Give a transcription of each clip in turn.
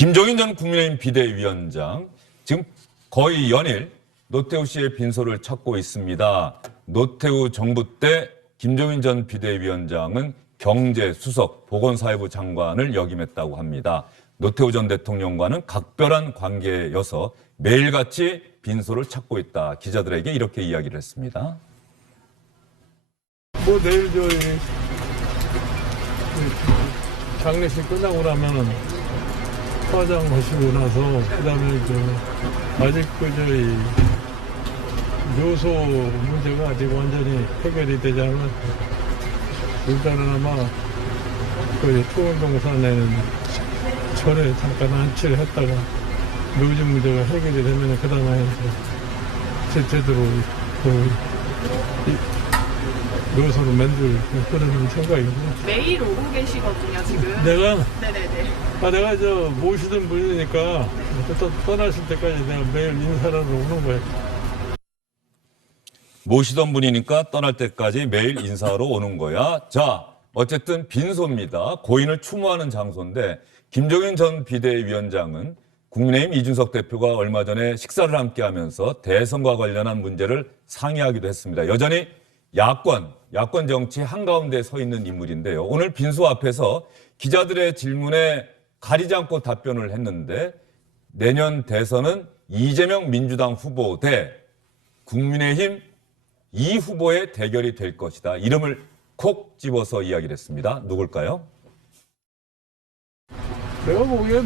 김종인 전 국민의힘 비대위원장 지금 거의 연일 노태우 씨의 빈소를 찾고 있습니다. 노태우 정부 때 김종인 전 비대위원장은 경제수석 보건사회부 장관을 역임했다고 합니다. 노태우 전 대통령과는 각별한 관계여서 매일같이 빈소를 찾고 있다. 기자들에게 이렇게 이야기를 했습니다. 내일 장례식 끝나고 나면은 화장하시고 나서 그다음에 아직 묘소 문제가 아직 완전히 해결이 되지 않았어요. 일단은 아마 통원동산에는 절에 잠깐 안치를 했다가 묘지 문제가 해결이 되면 그다음에 제대로 묘소를 만들 그런 생각이고요. 매일 오고 계시거든요, 지금. 내가? 네네네. 내가 모시던 분이니까 떠나실 때까지 내가 매일 인사를 하러 오는 거예요. 모시던 분이니까 떠날 때까지 매일 인사하러 오는 거야. 자, 어쨌든 빈소입니다. 고인을 추모하는 장소인데 김종인 전 비대위원장은 국민의힘 이준석 대표가 얼마 전에 식사를 함께 하면서 대선과 관련한 문제를 상의하기도 했습니다. 여전히 야권 정치 한가운데 서 있는 인물인데요. 오늘 빈소 앞에서 기자들의 질문에 가리지 않고 답변을 했는데 내년 대선은 이재명 민주당 후보 대 국민의힘 이 후보의 대결이 될 것이다. 이름을 콕 집어서 이야기를 했습니다. 누굴까요? 내가 보기에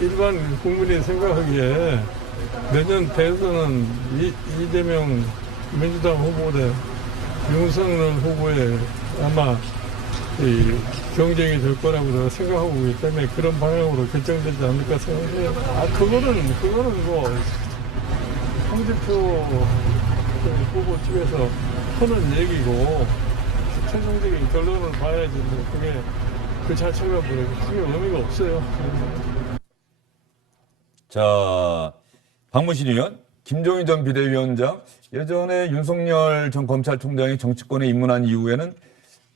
일반 국민이 생각하기에 내년 대선은 이재명 민주당 후보 대 윤석열 후보의 아마 경쟁이 될 거라고 생각하고 있기 때문에 그런 방향으로 결정되지 않을까 생각해요. 그거는 홍준표 후보 측에서 하는 얘기고 최종적인 결론을 봐야지 그게 그 자체가 크게 의미가 없어요. 자, 박문신 의원, 김종인 전 비대위원장 예전에 윤석열 전 검찰총장이 정치권에 입문한 이후에는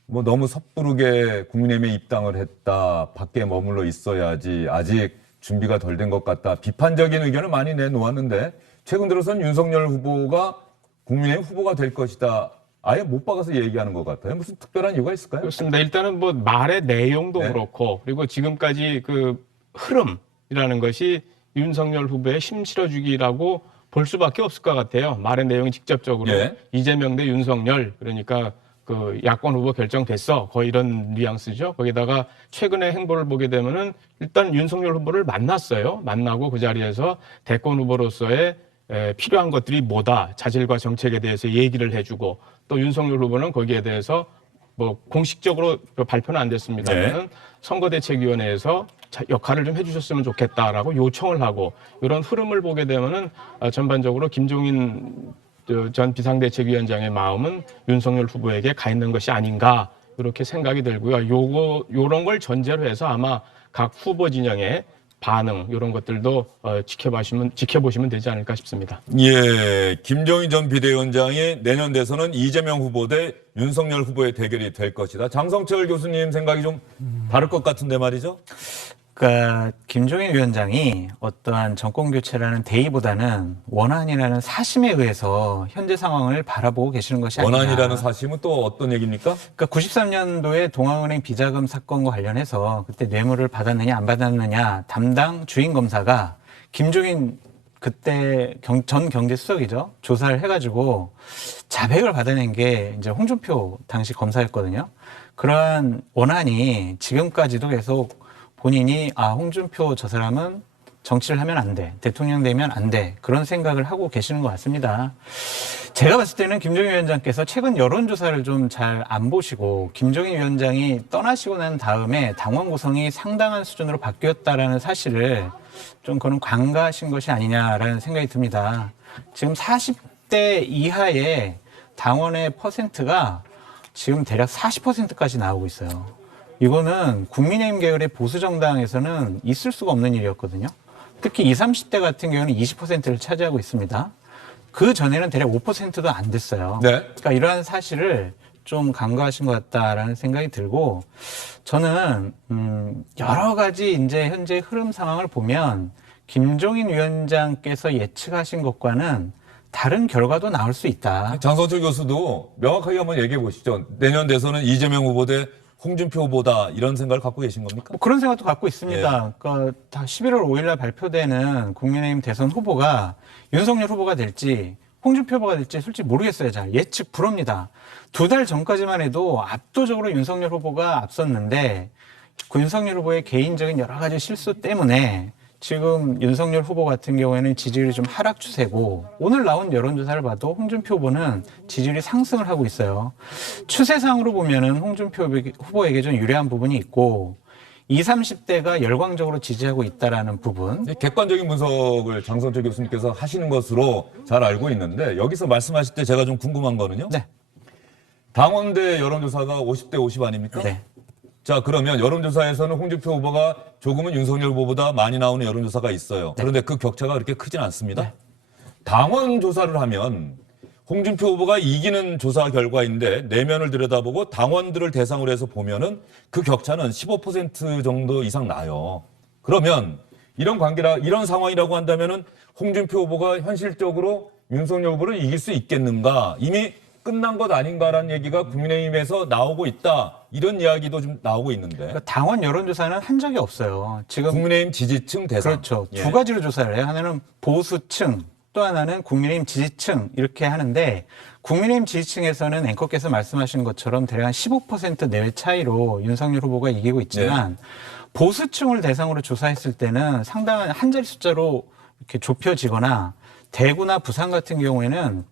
너무 섣부르게 국민의힘에 입당을 했다. 밖에 머물러 있어야지. 아직 준비가 덜 된 것 같다. 비판적인 의견을 많이 내놓았는데 최근 들어선 윤석열 후보가 국민의힘 후보가 될 것이다. 아예 못 박아서 얘기하는 것 같아요. 무슨 특별한 이유가 있을까요? 그렇습니다. 일단은 말의 내용도 네. 그렇고 그리고 지금까지 그 흐름이라는 것이 윤석열 후보의 힘 실어주기라고 볼 수밖에 없을 것 같아요. 말의 내용이 직접적으로 예. 이재명 대 윤석열 그러니까 그 야권 후보 결정됐어. 거의 이런 뉘앙스죠. 거기다가 최근의 행보를 보게 되면은 일단 윤석열 후보를 만났어요. 만나고 그 자리에서 대권 후보로서의 필요한 것들이 뭐다. 자질과 정책에 대해서 얘기를 해주고 또 윤석열 후보는 거기에 대해서 공식적으로 발표는 안 됐습니다만 네. 선거대책위원회에서 역할을 좀 해주셨으면 좋겠다라고 요청을 하고 이런 흐름을 보게 되면은 전반적으로 김종인 전 비상대책위원장의 마음은 윤석열 후보에게 가 있는 것이 아닌가 이렇게 생각이 들고요. 요런 걸 전제로 해서 아마 각 후보 진영의 반응 이런 것들도 지켜보시면 되지 않을까 싶습니다. 예, 김종인 전 비대위원장이 내년 대선은 이재명 후보 대 윤석열 후보의 대결이 될 것이다. 장성철 교수님 생각이 좀 다를 것 같은데 말이죠? 그러니까 김종인 위원장이 어떠한 정권 교체라는 대의보다는 원안이라는 사심에 의해서 현재 상황을 바라보고 계시는 것이 아니냐. 원안이라는 사심은 또 어떤 얘기입니까? 그러니까 93년도에 동아은행 비자금 사건과 관련해서 그때 뇌물을 받았느냐 안 받았느냐 담당 주인 검사가 김종인 그때 전 경제수석이죠. 조사를 해가지고 자백을 받아낸 게 이제 홍준표 당시 검사였거든요. 그러한 원안이 지금까지도 계속 본인이 홍준표 저 사람은 정치를 하면 안 돼. 대통령 되면 안 돼. 그런 생각을 하고 계시는 것 같습니다. 제가 봤을 때는 김종인 위원장께서 최근 여론조사를 좀 잘 안 보시고 김종인 위원장이 떠나시고 난 다음에 당원 구성이 상당한 수준으로 바뀌었다라는 사실을 좀 그런 관가하신 것이 아니냐라는 생각이 듭니다. 지금 40대 이하의 당원의 퍼센트가 지금 대략 40%까지 나오고 있어요. 이거는 국민의힘 계열의 보수정당에서는 있을 수가 없는 일이었거든요. 특히 20, 30대 같은 경우는 20%를 차지하고 있습니다. 그 전에는 대략 5%도 안 됐어요. 네. 그러니까 이러한 사실을 좀 간과하신 것 같다라는 생각이 들고, 저는 여러 가지 이제 현재 흐름 상황을 보면 김종인 위원장께서 예측하신 것과는 다른 결과도 나올 수 있다. 장성철 교수도 명확하게 한번 얘기해 보시죠. 내년 대선은 이재명 후보 대 홍준표 후보다 이런 생각을 갖고 계신 겁니까? 뭐 그런 생각도 갖고 있습니다. 예. 그러니까 다 11월 5일 날 발표되는 국민의힘 대선 후보가 윤석열 후보가 될지 홍준표 후보가 될지 솔직히 모르겠어요. 잘 예측 불허입니다. 2달 전까지만 해도 압도적으로 윤석열 후보가 앞섰는데 그 윤석열 후보의 개인적인 여러 가지 실수 때문에 지금 윤석열 후보 같은 경우에는 지지율이 좀 하락 추세고, 오늘 나온 여론조사를 봐도 홍준표 후보는 지지율이 상승을 하고 있어요. 추세상으로 보면은 홍준표 후보에게 좀 유리한 부분이 있고, 20, 30대가 열광적으로 지지하고 있다라는 부분. 객관적인 분석을 장성철 교수님께서 하시는 것으로 잘 알고 있는데, 여기서 말씀하실 때 제가 좀 궁금한 거는요. 네. 당원대 여론조사가 50대 50 아닙니까? 네. 자, 그러면 여론조사에서는 홍준표 후보가 조금은 윤석열 후보보다 많이 나오는 여론조사가 있어요. 그런데 그 격차가 그렇게 크진 않습니다. 당원 조사를 하면 홍준표 후보가 이기는 조사 결과인데 내면을 들여다보고 당원들을 대상으로 해서 보면은 그 격차는 15% 정도 이상 나요. 그러면 이런 이런 상황이라고 한다면은 홍준표 후보가 현실적으로 윤석열 후보를 이길 수 있겠는가? 이미 끝난 것 아닌가라는 얘기가 국민의힘에서 나오고 있다. 이런 이야기도 좀 나오고 있는데. 그러니까 당원 여론조사는 한 적이 없어요. 지금 국민의힘 지지층 대상. 그렇죠. 예. 두 가지로 조사를 해요. 하나는 보수층, 또 하나는 국민의힘 지지층 이렇게 하는데, 국민의힘 지지층에서는 앵커께서 말씀하신 것처럼 대략 한 15% 내외 차이로 윤석열 후보가 이기고 있지만 보수층을 대상으로 조사했을 때는 상당한 한 자리 숫자로 이렇게 좁혀지거나, 대구나 부산 같은 경우에는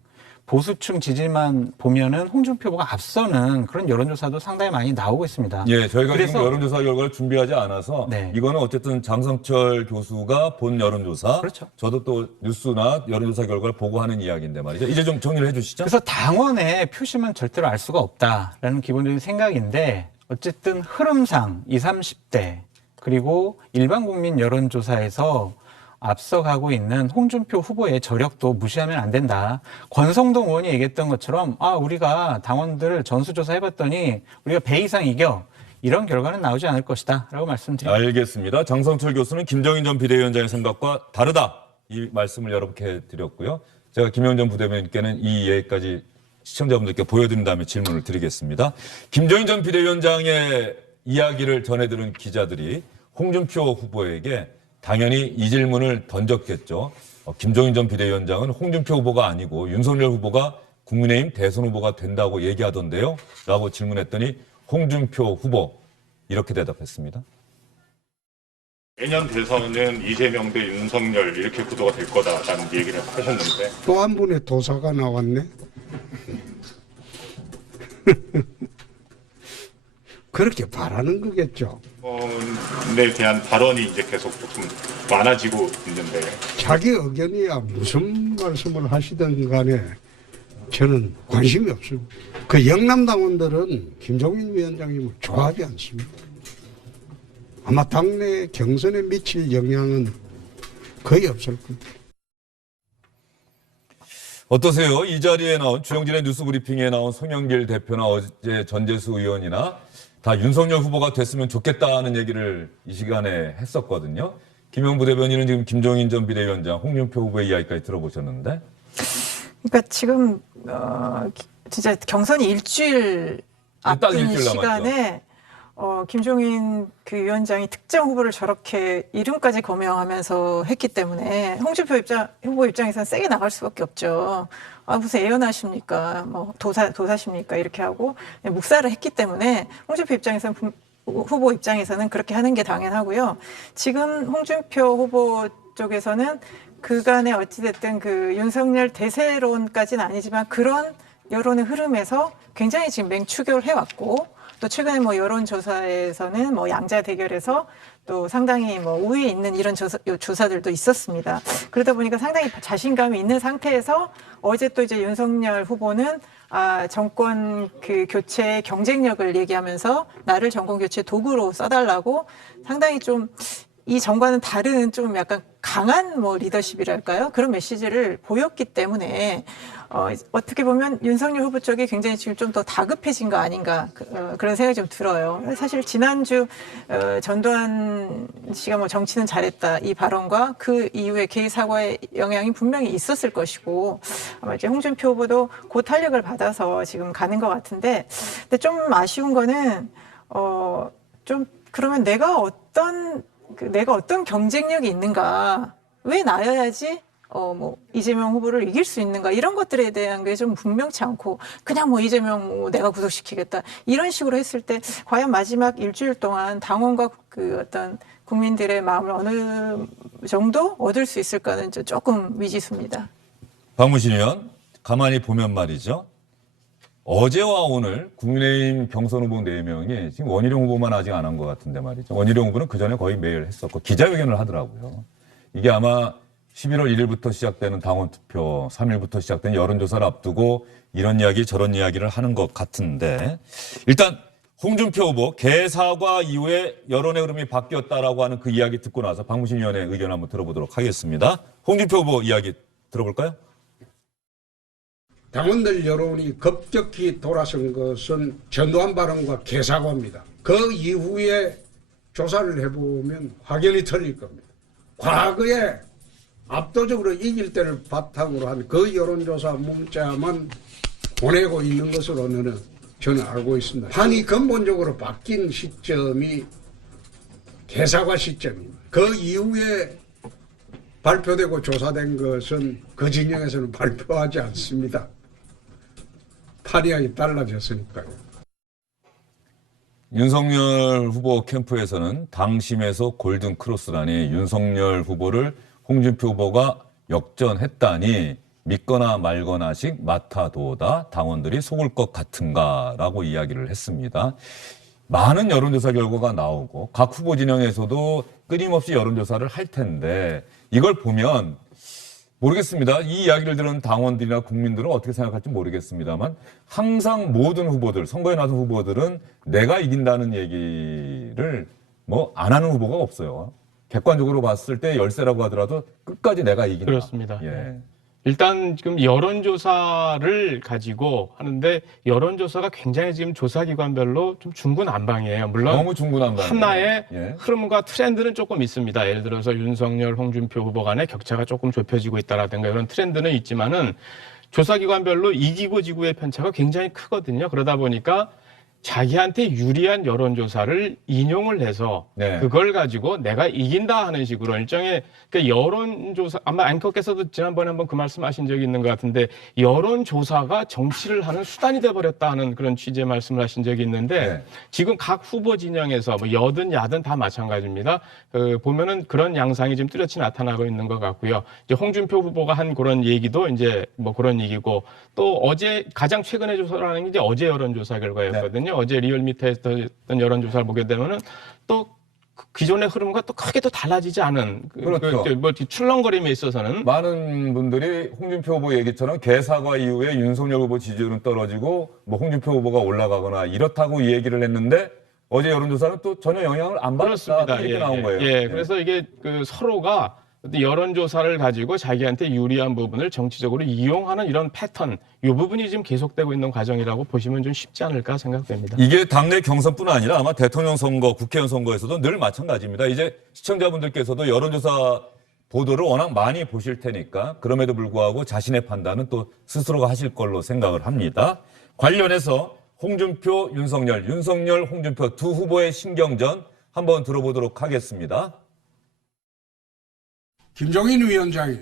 보수층 지지만 보면은 홍준표 후보가 앞서는 그런 여론조사도 상당히 많이 나오고 있습니다. 예, 저희가 그래서 지금 여론조사 결과를 준비하지 않아서 네. 이거는 어쨌든 장성철 교수가 본 여론조사, 그렇죠. 저도 또 뉴스나 여론조사 결과를 보고 하는 이야기인데 말이죠. 이제 좀 정리를 해주시죠. 그래서 당원의 표심은 절대로 알 수가 없다라는 기본적인 생각인데, 어쨌든 흐름상 20, 30대 그리고 일반 국민 여론조사에서 앞서가고 있는 홍준표 후보의 저력도 무시하면 안 된다. 권성동 의원이 얘기했던 것처럼 우리가 당원들 전수조사 해봤더니 우리가 배 이상 이겨. 이런 결과는 나오지 않을 것이다 라고 말씀드립니다. 알겠습니다. 장성철 교수는 김정인 전 비대위원장의 생각과 다르다. 이 말씀을 여러분께 드렸고요. 제가 김영준 전 부대변인께는 이 예까지 시청자분들께 보여드린 다음에 질문을 드리겠습니다. 김정인 전 비대위원장의 이야기를 전해들은 기자들이 홍준표 후보에게 당연히 이 질문을 던졌겠죠. 김종인 전 비대위원장은 홍준표 후보가 아니고 윤석열 후보가 국민의힘 대선 후보가 된다고 얘기하던데요? 라고 질문했더니 홍준표 후보 이렇게 대답했습니다. 내년 대선은 이재명 대 윤석열 이렇게 구도가 될 거다라는 얘기를 하셨는데 또 한 분의 도사가 나왔네. 그렇게 바라는 거겠죠. 에 대한 발언이 이제 계속 조금 많아지고 있는데 자기 의견이야 무슨 말씀을 하시든 간에 저는 관심이 없습니다. 그 영남 당원들은 김종인 위원장님을 좋아하지 않습니다. 아마 당내 경선에 미칠 영향은 거의 없을 겁니다. 어떠세요? 이 자리에 나온 주영진의 뉴스 브리핑에 나온 송영길 대표나 어제 전재수 의원이나 다 윤석열 후보가 됐으면 좋겠다는 얘기를 이 시간에 했었거든요. 김영부 대변인은 지금 김종인 전 비대위원장, 홍준표 후보의 이야기까지 들어보셨는데. 그러니까 지금 진짜 경선이 일주일 딱 앞둔 일주일 시간에 김종인 그 위원장이 특정 후보를 저렇게 이름까지 거명하면서 했기 때문에 홍준표 후보 입장에서는 세게 나갈 수밖에 없죠. 무슨 예언하십니까? 뭐 도사십니까? 이렇게 하고 묵살을 했기 때문에 홍준표 입장에서는 후보 입장에서는 그렇게 하는 게 당연하고요. 지금 홍준표 후보 쪽에서는 그간에 어찌됐든 그 윤석열 대세론까지는 아니지만 그런 여론의 흐름에서 굉장히 지금 맹추격을 해왔고, 또 최근에 뭐 여론조사에서는 뭐 양자 대결에서 또 상당히 뭐 우위에 있는 이런 조사들도 있었습니다. 그러다 보니까 상당히 자신감이 있는 상태에서 어제 또 이제 윤석열 후보는 정권 그 교체의 경쟁력을 얘기하면서 나를 정권 교체 도구로 써달라고 상당히 좀 이 전과는 다른 좀 약간 강한 뭐 리더십이랄까요? 그런 메시지를 보였기 때문에 어떻게 보면 윤석열 후보 쪽이 굉장히 지금 좀 더 다급해진 거 아닌가 그런 생각이 좀 들어요. 사실 지난주 전두환 씨가 뭐 정치는 잘했다 이 발언과 그 이후에 개의 사과의 영향이 분명히 있었을 것이고 아마 이제 홍준표 후보도 그 탄력을 받아서 지금 가는 것 같은데 근데 좀 아쉬운 거는 좀 그러면 내가 어떤 경쟁력이 있는가? 왜 나여야지? 뭐 이재명 후보를 이길 수 있는가? 이런 것들에 대한 게 좀 분명치 않고 그냥 뭐 이재명 뭐 내가 구속시키겠다 이런 식으로 했을 때 과연 마지막 일주일 동안 당원과 그 어떤 국민들의 마음을 어느 정도 얻을 수 있을까는 조금 미지수입니다. 박무신 의원, 가만히 보면 말이죠. 어제와 오늘 국민의힘 경선 후보 4명이 지금 원희룡 후보만 아직 안 한 것 같은데 말이죠. 원희룡 후보는 그전에 거의 매일 했었고 기자회견을 하더라고요. 이게 아마 11월 1일부터 시작되는 당원투표, 3일부터 시작되는 여론조사를 앞두고 이런 이야기 저런 이야기를 하는 것 같은데 일단 홍준표 후보 개사과 이후에 여론의 흐름이 바뀌었다라고 하는 그 이야기 듣고 나서 박무신 의원의 의견 한번 들어보도록 하겠습니다. 홍준표 후보 이야기 들어볼까요? 당원들 여론이 급격히 돌아선 것은 전두환 발언과 개사과입니다. 그 이후에 조사를 해보면 확연히 틀릴 겁니다. 과거에 압도적으로 이길 때를 바탕으로 한 그 여론조사 문자만 보내고 있는 것으로는 저는 알고 있습니다. 판이 근본적으로 바뀐 시점이 개사과 시점입니다. 그 이후에 발표되고 조사된 것은 그 진영에서는 발표하지 않습니다. 판이 달라졌으니까요. 윤석열 후보 캠프에서는 당심에서 골든 크로스라니 윤석열 후보를 홍준표 후보가 역전했다니 믿거나 말거나식 맡아도다 당원들이 속을 것 같은가라고 이야기를 했습니다. 많은 여론조사 결과가 나오고 각 후보 진영에서도 끊임없이 여론조사를 할 텐데 이걸 보면 모르겠습니다. 이 이야기를 들은 당원들이나 국민들은 어떻게 생각할지 모르겠습니다만 항상 모든 후보들, 선거에 나선 후보들은 내가 이긴다는 얘기를 뭐 안 하는 후보가 없어요. 객관적으로 봤을 때 열세라고 하더라도 끝까지 내가 이긴다. 그렇습니다. 예. 일단 지금 여론조사를 가지고 하는데 여론조사가 굉장히 지금 조사기관별로 좀 중구난방이에요. 물론 너무 중구난방. 하나의 예. 흐름과 트렌드는 조금 있습니다. 예를 들어서 윤석열, 홍준표 후보 간의 격차가 조금 좁혀지고 있다라든가 이런 트렌드는 있지만은 조사기관별로 이기고 지구의 편차가 굉장히 크거든요. 그러다 보니까 자기한테 유리한 여론조사를 인용을 해서 네. 그걸 가지고 내가 이긴다 하는 식으로 일종의 그러니까 여론조사 아마 앵커께서도 지난번에 한번 그 말씀하신 적이 있는 것 같은데 여론조사가 정치를 하는 수단이 돼버렸다 하는 그런 취지의 말씀을 하신 적이 있는데 네. 지금 각 후보 진영에서 뭐 여든 야든 다 마찬가지입니다. 보면은 그런 양상이 지금 뚜렷이 나타나고 있는 것 같고요. 이제 홍준표 후보가 한 그런 얘기도 이제 뭐 그런 얘기고 또 어제 가장 최근에 조사라는 게 이제 어제 여론조사 결과였거든요. 어제 리얼미터에서 했던 여론조사를 보게 되면은 또 기존의 흐름과 또 크게 또 달라지지 않은 그렇죠. 뭐 출렁거림에 있어서는 많은 분들이 홍준표 후보 얘기처럼 개사과 이후에 윤석열 후보 지지율은 떨어지고 뭐 홍준표 후보가 올라가거나 이렇다고 이 얘기를 했는데 어제 여론조사는 또 전혀 영향을 안 받았다 그렇습니다. 이렇게 나온 거예요. 예, 그래서 이게 그 서로가 여론조사를 가지고 자기한테 유리한 부분을 정치적으로 이용하는 이런 패턴, 이 부분이 지금 계속되고 있는 과정이라고 보시면 좀 쉽지 않을까 생각됩니다. 이게 당내 경선뿐 아니라 아마 대통령 선거, 국회의원 선거에서도 늘 마찬가지입니다. 이제 시청자분들께서도 여론조사 보도를 워낙 많이 보실 테니까 그럼에도 불구하고 자신의 판단은 또 스스로가 하실 걸로 생각을 합니다. 관련해서 홍준표, 윤석열, 홍준표 두 후보의 신경전 한번 들어보도록 하겠습니다. 김종인 위원장이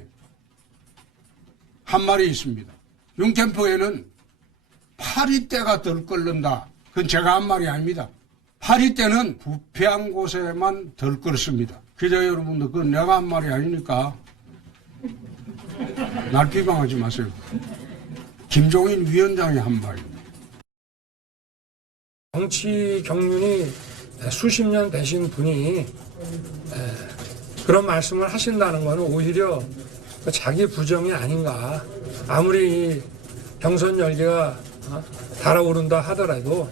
한 말이 있습니다. 윤캠프에는 파리떼가 덜 끓는다. 그건 제가 한 말이 아닙니다. 파리떼는 부패한 곳에만 덜 끓습니다. 기자 여러분들 그건 내가 한 말이 아니니까 날 비방하지 마세요. 김종인 위원장이 한 말입니다. 정치 경륜이 수십 년 되신 분이 그런 말씀을 하신다는 것은 오히려 자기 부정이 아닌가. 아무리 경선 열기가 달아오른다 하더라도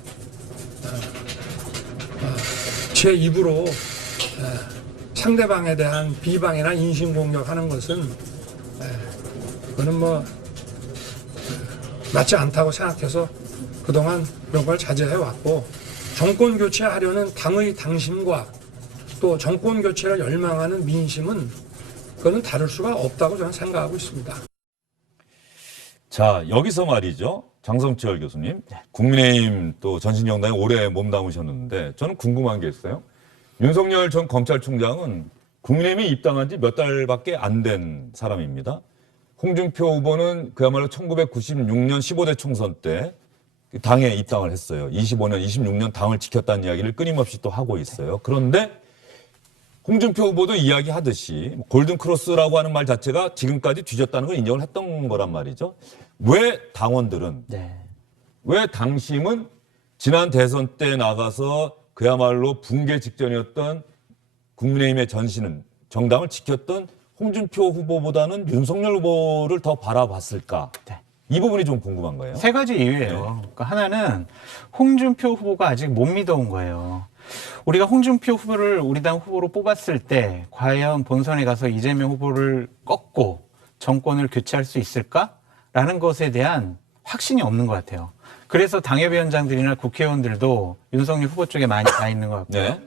제 입으로 상대방에 대한 비방이나 인신공격하는 것은 그거는 뭐 맞지 않다고 생각해서 그동안 그런 걸 자제해 왔고, 정권 교체하려는 당의 당심과 또 정권 교체를 열망하는 민심은 그거는 다를 수가 없다고 저는 생각하고 있습니다. 자, 여기서 말이죠. 장성철 교수님, 국민의힘 또 전신정당에 오래 몸담으셨는데 저는 궁금한 게 있어요. 윤석열 전 검찰총장은 국민의힘에 입당한 지 몇 달밖에 안 된 사람입니다. 홍준표 후보는 그야말로 1996년 15대 총선 때 당에 입당을 했어요. 25년, 26년 당을 지켰다는 이야기를 끊임없이 또 하고 있어요. 그런데 홍준표 후보도 이야기하듯이 골든크로스라고 하는 말 자체가 지금까지 뒤졌다는 걸 인정을 했던 거란 말이죠. 왜 당원들은, 왜 당심은 지난 대선 때 나가서 그야말로 붕괴 직전이었던 국민의힘의 전신은 정당을 지켰던 홍준표 후보보다는 윤석열 후보를 더 바라봤을까? 이 부분이 좀 궁금한 거예요. 세 가지 이유예요. 그러니까 하나는 홍준표 후보가 아직 못 믿어온 거예요. 우리가 홍준표 후보를 우리 당 후보로 뽑았을 때 과연 본선에 가서 이재명 후보를 꺾고 정권을 교체할 수 있을까라는 것에 대한 확신이 없는 것 같아요. 그래서 당협위원장들이나 국회의원들도 윤석열 후보 쪽에 많이 가 있는 것 같고요. 네.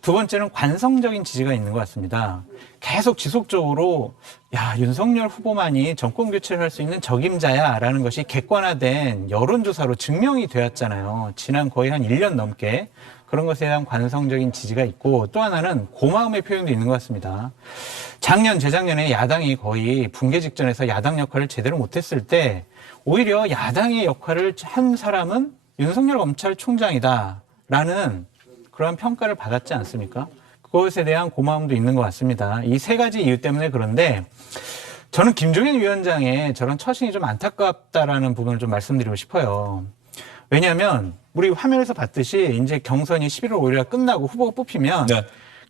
두 번째는 관성적인 지지가 있는 것 같습니다. 계속 지속적으로 야, 윤석열 후보만이 정권 교체를 할 수 있는 적임자야라는 것이 객관화된 여론조사로 증명이 되었잖아요. 지난 거의 한 1년 넘게. 그런 것에 대한 관성적인 지지가 있고, 또 하나는 고마움의 표현도 있는 것 같습니다. 작년, 재작년에 야당이 거의 붕괴 직전에서 야당 역할을 제대로 못했을 때 오히려 야당의 역할을 한 사람은 윤석열 검찰총장이다라는 그러한 평가를 받았지 않습니까? 그것에 대한 고마움도 있는 것 같습니다. 이 세 가지 이유 때문에 그런데 저는 김종인 위원장의 저런 처신이 좀 안타깝다라는 부분을 좀 말씀드리고 싶어요. 왜냐하면 우리 화면에서 봤듯이 이제 경선이 11월 5일에 끝나고 후보가 뽑히면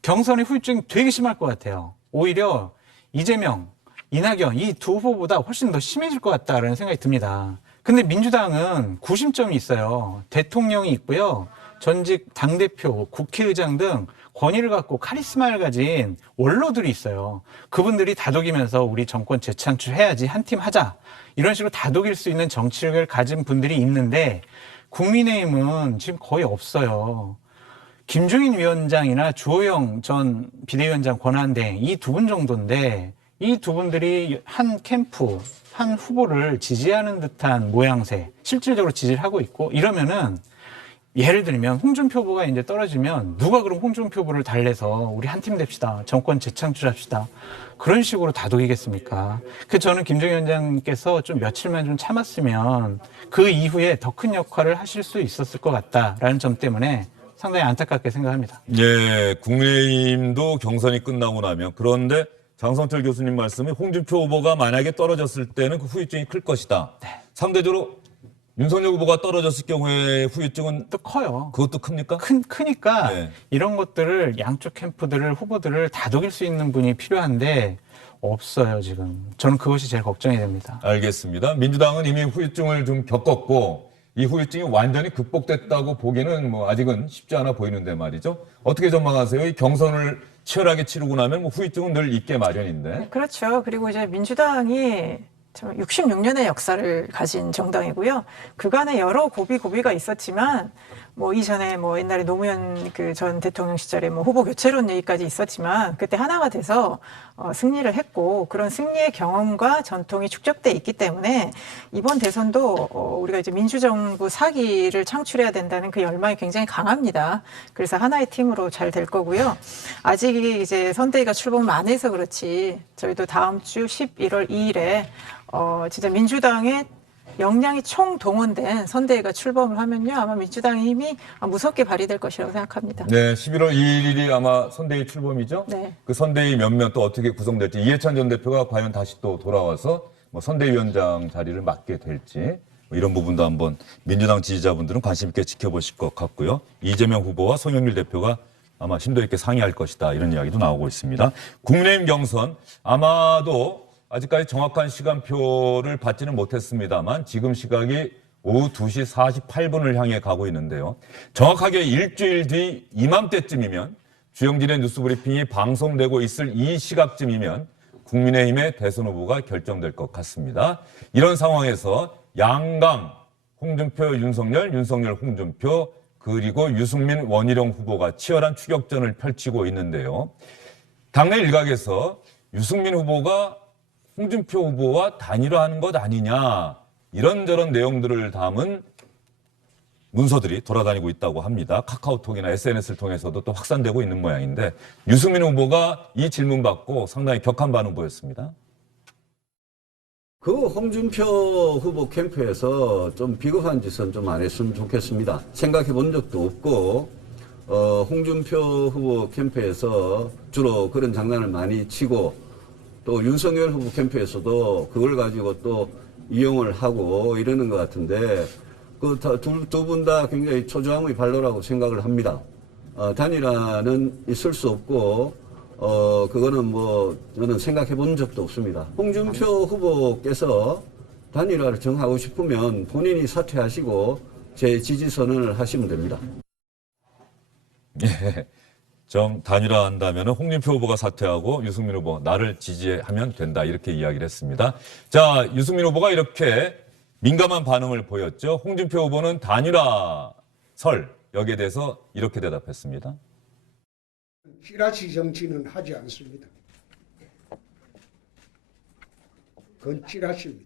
경선의 후유증이 되게 심할 것 같아요. 오히려 이재명, 이낙연 이 두 후보보다 훨씬 더 심해질 것 같다라는 생각이 듭니다. 근데 민주당은 구심점이 있어요. 대통령이 있고요. 전직 당대표, 국회의장 등 권위를 갖고 카리스마를 가진 원로들이 있어요. 그분들이 다독이면서 우리 정권 재창출해야지, 한 팀 하자. 이런 식으로 다독일 수 있는 정치력을 가진 분들이 있는데 국민의힘은 지금 거의 없어요. 김종인 위원장이나 주호영 전 비대위원장 권한대행 이 두 분 정도인데 이 두 분들이 한 캠프, 한 후보를 지지하는 듯한 모양새, 실질적으로 지지를 하고 있고 이러면은 예를 들면 홍준표 후보가 이제 떨어지면 누가 그럼 홍준표 후보를 달래서 우리 한 팀 됩시다. 정권 재창출합시다. 그런 식으로 다독이겠습니까? 그래서 저는 김종인 위원장께서 좀 며칠만 좀 참았으면 그 이후에 더 큰 역할을 하실 수 있었을 것 같다라는 점 때문에 상당히 안타깝게 생각합니다. 예, 국민의힘도 경선이 끝나고 나면, 그런데 장성철 교수님 말씀에 홍준표 후보가 만약에 떨어졌을 때는 그 후유증이 클 것이다. 상대적으로 윤석열 후보가 떨어졌을 경우에 후유증은 또 커요. 그것도 큽니까? 크니까 이런 것들을 양쪽 캠프들을 후보들을 다독일 수 있는 분이 필요한데 없어요 지금. 저는 그것이 제일 걱정이 됩니다. 알겠습니다. 민주당은 이미 후유증을 좀 겪었고 이 후유증이 완전히 극복됐다고 보기는 뭐 아직은 쉽지 않아 보이는데 말이죠. 어떻게 전망하세요? 이 경선을 치열하게 치르고 나면 뭐 후유증은 늘 있게 마련인데. 네, 그렇죠. 그리고 이제 민주당이 66년의 역사를 가진 정당이고요. 그간에 여러 고비가 있었지만, 뭐 이전에 뭐 옛날에 노무현 그 전 대통령 시절에 뭐 후보 교체론 얘기까지 있었지만, 그때 하나가 돼서 승리를 했고, 그런 승리의 경험과 전통이 축적돼 있기 때문에 이번 대선도 우리가 이제 민주정부 4기를 창출해야 된다는 그 열망이 굉장히 강합니다. 그래서 하나의 팀으로 잘 될 거고요. 아직 이제 선대위가 출범을 안 해서 그렇지, 저희도 다음 주 11월 2일에 진짜 민주당의 역량이 총동원된 선대위가 출범을 하면요, 아마 민주당의 힘이 무섭게 발휘될 것이라고 생각합니다. 네, 11월 2일이 아마 선대위 출범이죠? 네. 그 선대위 몇몇 또 어떻게 구성될지, 이해찬 전 대표가 과연 다시 또 돌아와서 뭐 선대위원장 자리를 맡게 될지, 뭐 이런 부분도 한번 민주당 지지자분들은 관심 있게 지켜보실 것 같고요. 이재명 후보와 송영길 대표가 아마 심도 있게 상의할 것이다, 이런 이야기도 나오고 있습니다. 국민의힘 경선 아마도 아직까지 정확한 시간표를 받지는 못했습니다만 지금 시각이 오후 2시 48분을 향해 가고 있는데요. 정확하게 일주일 뒤 이맘때쯤이면 주영진의 뉴스브리핑이 방송되고 있을 이 시각쯤이면 국민의힘의 대선 후보가 결정될 것 같습니다. 이런 상황에서 양강, 홍준표, 윤석열, 윤석열, 홍준표, 그리고 유승민, 원희룡 후보가 치열한 추격전을 펼치고 있는데요. 당내 일각에서 유승민 후보가 홍준표 후보와 단일화하는 것 아니냐, 이런저런 내용들을 담은 문서들이 돌아다니고 있다고 합니다. 카카오톡이나 SNS를 통해서도 또 확산되고 있는 모양인데, 유승민 후보가 이 질문 받고 상당히 격한 반응 보였습니다. 그 홍준표 후보 캠프에서 좀 비겁한 짓은 좀 안 했으면 좋겠습니다. 생각해 본 적도 없고, 홍준표 후보 캠프에서 주로 그런 장난을 많이 치고, 또 윤석열 후보 캠프에서도 그걸 가지고 또 이용을 하고 이러는 것 같은데, 그 두 분 다 굉장히 초조함의 발로라고 생각을 합니다. 단일화는 있을 수 없고, 그거는 뭐 저는 생각해 본 적도 없습니다. 홍준표 후보께서 단일화를 정하고 싶으면 본인이 사퇴하시고 제 지지 선언을 하시면 됩니다. 예. 단일화한다면 홍준표 후보가 사퇴하고 유승민 후보 나를 지지하면 된다, 이렇게 이야기를 했습니다. 자, 유승민 후보가 이렇게 민감한 반응을 보였죠. 홍준표 후보는 단일화 설, 여기에 대해서 이렇게 대답했습니다. 찌라시 정치는 하지 않습니다. 그건 찌라시입니다.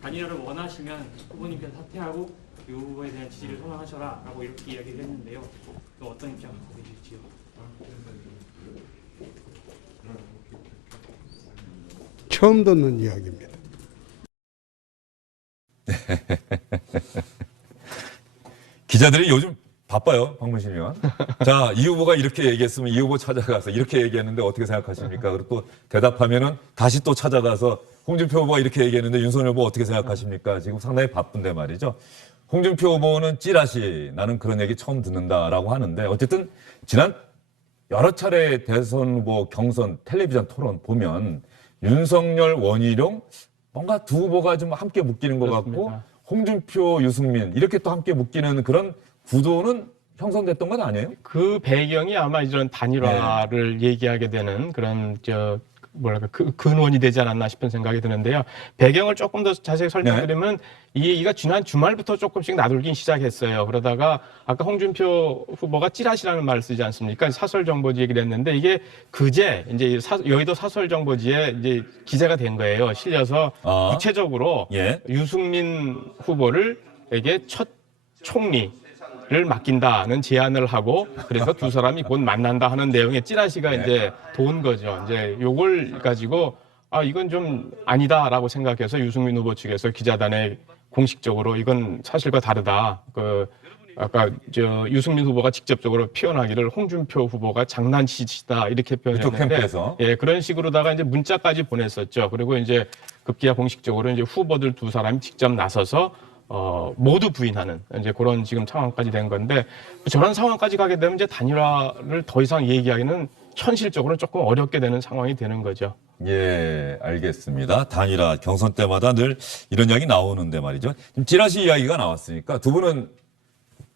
단일화를 원하시면 후보님께서 사퇴하고 이 후보에 대한 지지를 선언하셔라 라고 이렇게 이야기를 했는데요. 또 어떤 입장을 갖고 계실지요? 처음 듣는 이야기입니다. 기자들이 요즘 바빠요, 박문신 의원. 자, 이 후보가 이렇게 얘기했으면 이 후보 찾아가서 이렇게 얘기했는데 어떻게 생각하십니까? 그리고 또 대답하면은 다시 또 찾아가서 홍준표 후보가 이렇게 얘기했는데 윤석열 후보 어떻게 생각하십니까? 지금 상당히 바쁜데 말이죠. 홍준표 후보는 찌라시, 나는 그런 얘기 처음 듣는다라고 하는데, 어쨌든 지난 여러 차례 대선 후보 경선 텔레비전 토론 보면 윤석열, 원희룡 뭔가 두 후보가 좀 함께 묶이는 것 그렇습니다. 같고, 홍준표, 유승민 이렇게 또 함께 묶이는 그런 구도는 형성됐던 건 아니에요? 그 배경이 아마 이런 단일화를 얘기하게 되는 그런 근원이 되지 않았나 싶은 생각이 드는데요. 배경을 조금 더 자세히 설명드리면 이 얘기가 지난 주말부터 조금씩 나돌긴 시작했어요. 그러다가 아까 홍준표 후보가 찌라시라는 말을 쓰지 않습니까? 사설정보지 얘기를 했는데, 이게 그제 이제 여의도 사설정보지에 이제 기재가 된 거예요. 실려서 구체적으로 유승민 후보에게 첫 총리를 맡긴다는 제안을 하고, 그래서 두 사람이 곧 만난다 하는 내용의 찌라시가 이제 도운 거죠. 이제 요걸 가지고 이건 좀 아니다라고 생각해서 유승민 후보 측에서 기자단에 공식적으로 이건 사실과 다르다. 아까 유승민 후보가 직접적으로 표현하기를 홍준표 후보가 장난치시다 이렇게 표현했는데, 그런 식으로다가 이제 문자까지 보냈었죠. 그리고 이제 급기야 공식적으로 이제 후보들 두 사람이 직접 나서서 모두 부인하는 이제 그런 지금 상황까지 된 건데, 저런 상황까지 가게 되면 이제 단일화를 더 이상 얘기하기는 현실적으로 조금 어렵게 되는 상황이 되는 거죠. 예, 알겠습니다. 단일화 경선 때마다 늘 이런 이야기 나오는데 말이죠. 지금 찌라시 이야기가 나왔으니까 두 분은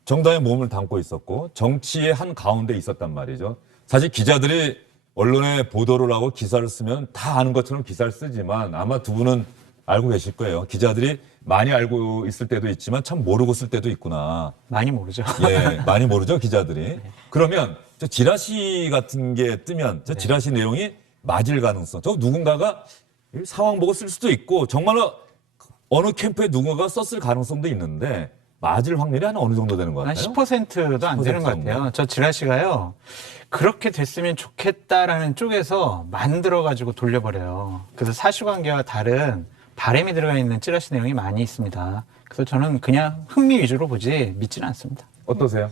정당에 몸을 담고 있었고 정치의 한 가운데 있었단 말이죠. 사실 기자들이 언론에 보도를 하고 기사를 쓰면 다 아는 것처럼 기사를 쓰지만 아마 두 분은 알고 계실 거예요. 기자들이 많이 알고 있을 때도 있지만 참 모르고 쓸 때도 있구나. 많이 모르죠. 예, 많이 모르죠, 기자들이. 그러면 저 지라시 같은 게 뜨면 저 지라시 내용이 맞을 가능성, 저 누군가가 상황 보고 쓸 수도 있고 정말로 어느 캠프에 누군가가 썼을 가능성도 있는데 맞을 확률이 한 어느 정도 되는 것 한 같아요? 10%도 안 되는 것 같아요. 저 지라시가요, 그렇게 됐으면 좋겠다라는 쪽에서 만들어가지고 돌려버려요. 그래서 사실관계와 다른 바람이 들어가 있는 찌라시 내용이 많이 있습니다. 그래서 저는 그냥 흥미 위주로 보지 믿지는 않습니다. 어떠세요?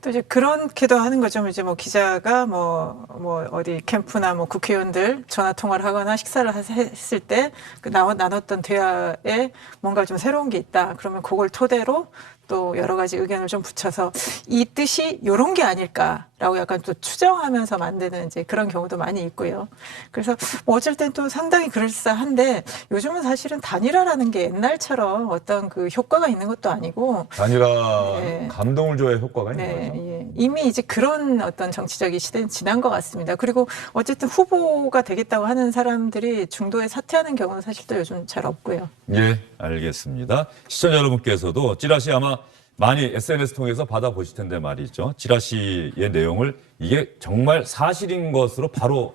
또 이제 그렇게도 하는 거죠. 이제 뭐 기자가 뭐 어디 캠프나 뭐 국회의원들 전화 통화를 하거나 식사를 했을 때 그 나눴던 대화에 뭔가 좀 새로운 게 있다. 그러면 그걸 토대로 또 여러 가지 의견을 좀 붙여서 이 뜻이 요런 게 아닐까. 라고 약간 또 추정하면서 만드는 이제 그런 경우도 많이 있고요. 그래서 뭐 어쩔 땐 또 상당히 그럴싸한데 요즘은 사실은 단일화라는 게 옛날처럼 어떤 그 효과가 있는 것도 아니고 단일화 네. 감동을 줘야 효과가 있는 네, 거죠. 예. 이미 이제 그런 어떤 정치적인 시대는 지난 것 같습니다. 그리고 어쨌든 후보가 되겠다고 하는 사람들이 중도에 사퇴하는 경우는 사실 또 요즘 잘 없고요. 예, 알겠습니다. 시청자 여러분께서도 찌라시 아마 많이 SNS 통해서 받아보실 텐데 말이죠. 찌라시의 내용을 이게 정말 사실인 것으로 바로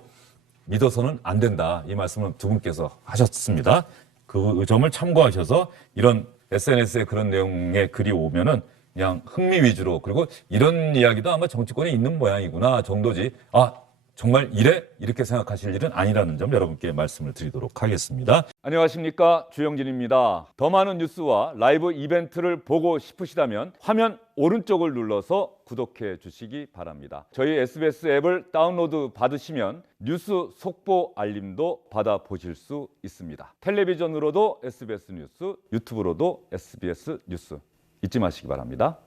믿어서는 안 된다. 이 말씀을 두 분께서 하셨습니다. 그 점을 참고하셔서 이런 SNS에 그런 내용의 글이 오면은 그냥 흥미 위주로 그리고 이런 이야기도 아마 정치권에 있는 모양이구나 정도지 아 정말 이래? 이렇게 생각하실 일은 아니라는 점 여러분께 말씀을 드리도록 하겠습니다. 안녕하십니까, 주영진입니다. 더 많은 뉴스와 라이브 이벤트를 보고 싶으시다면 화면 오른쪽을 눌러서 구독해 주시기 바랍니다. 저희 SBS 앱을 다운로드 받으시면 뉴스 속보 알림도 받아보실 수 있습니다. 텔레비전으로도 SBS 뉴스, 유튜브로도 SBS 뉴스 잊지 마시기 바랍니다.